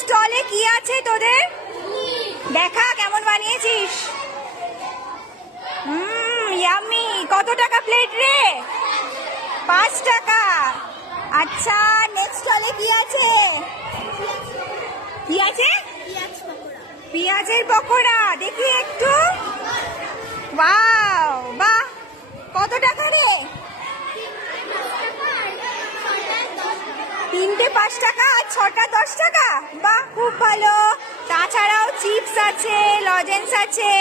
স্টলে কি আছে তোদের? দেখা কেমন বানিয়েছিস। ইয়াম্মি। কত টাকা প্লেট রে? 5 টাকা। আচ্ছা, নেক্সট স্টলে কি আছে? কি আছে? পেঁয়াজের পকোড়া। দেখি একটু। ওয়াও, বাহ, কত টাকা রে? 3টে 5 টাকা আর 6টা 10 টাকা। বাহ, খুব ভালো। তাছাড়াও চিপস আছে, লজেন্স আছে।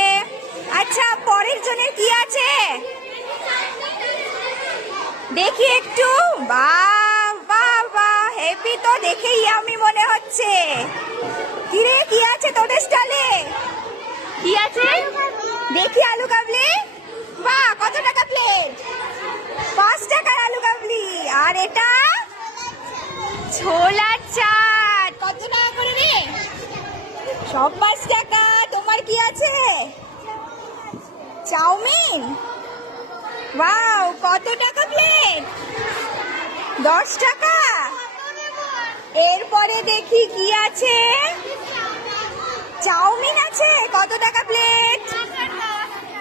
আচ্ছা, পরের জনের কি আছে দেখি একটু। বাহ বাহ বাহ, হেভি তো, দেখেই আমি মনে হচ্ছে। কিরে, কি আছে তোদের স্টলে? কি আছে দেখি? আলু কাবলি। বাহ, কত টাকা প্লেট? 5 টাকার আলু কাবলি। আর এটা ছোলার চাট। কত টাকা করে রে? সব 5 টাকা। তোমার কি আছে? চাউমিন। ওয়াও, কত টাকা প্লেট? 10 টাকা। এরপরে দেখি কি আছে। চাউমিন আছে। কত টাকা প্লেট?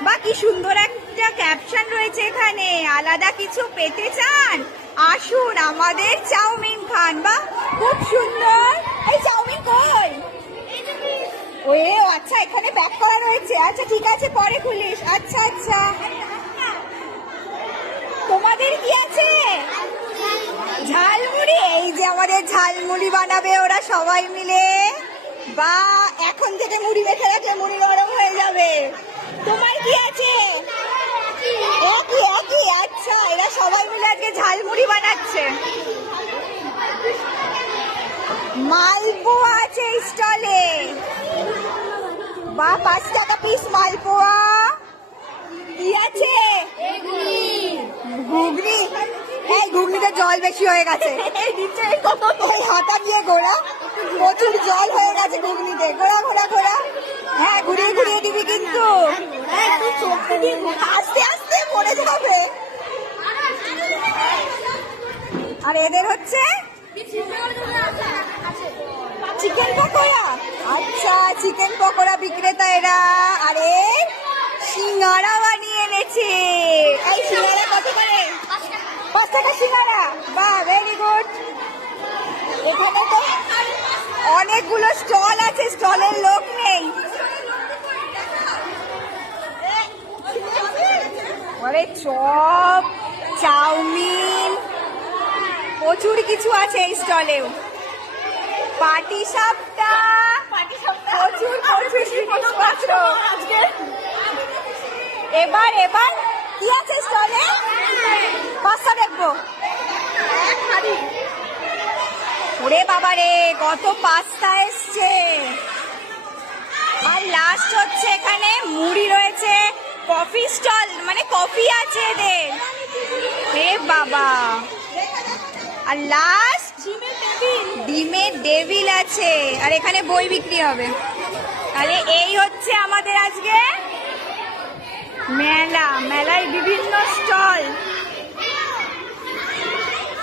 বা কি সুন্দর একটা ক্যাপশন রয়েছে এখানে। আলাদা কিছু পেতে চান, আসুন আমাদের চাউমিন খান। বা খুব সুন্দর। এই চাউমিন কই? ওয়ে, আচ্ছা, এখানে প্যাক করা রয়েছে। আচ্ছা, ঠিক আছে, পরে খুলিস। আচ্ছা আচ্ছা, তোমাদের কি আছে? ঝালমুড়ি। এই যে আমাদের ঝালমুড়ি বানাবে ওরা সবাই মিলে। বা এখন থেকে মুড়ি মেখে রাখলে মুড়ি গরম হয়ে যাবে। তোমার কি আছে? একই একই। আচ্ছা, এরা সবাই মিলে আজকে ঝালমুড়ি বানাচ্ছে। মালপোয়া আছে এই স্টলে। বা 5 টাকা পিস মালপোয়া। কি আছে? ঘুগনি। এই ঘুগনিতে জল বেশি হয়ে গেছে। এই হাতা দিয়ে ঘোরা, প্রচুর জল হয়ে গেছে ঘুগনিতে। ঘোরা ঘোরা ঘোরা। হ্যাঁ, ঘুরিয়ে ঘুরিয়ে দিবি কিন্তু। আস্তে আস্তে পড়ে যাবে। আর এদের হচ্ছে চিকেন পকোড়া। আচ্ছা, চিকেন পকোড়া বিক্রেতা এরা। আরে সিঙ্গারা বানিয়ে এনেছে। এই সিঙ্গারা কত করে? 5 টাকা সিঙ্গারা। বাহ, ভেরি গুড। এখানে তো অনেকগুলো স্টল আছে, স্টলের লোক নেই। আরে চপ, চাউমিন, প্রচুর কিছু আছে এই স্টলেও। পাটি সাপটা, প্রচুর প্রচুর জিনিসপত্র। এবার এবার কি আছে স্টলে? পাস্তা দেখবো। ওরে বাবা রে, কত পাস্তা এসছে। আর লাস্ট হচ্ছে এখানে মুড়ি রয়েছে, কফি স্টল, মানে কফি আছে এদের। হে বাবা। আর লাস্ট ডিমের ডেভিল আছে। আর এখানে বই বিক্রি হবে। তাহলে এই হচ্ছে আমাদের আজকে মেলা। মেলায় বিভিন্ন স্টল।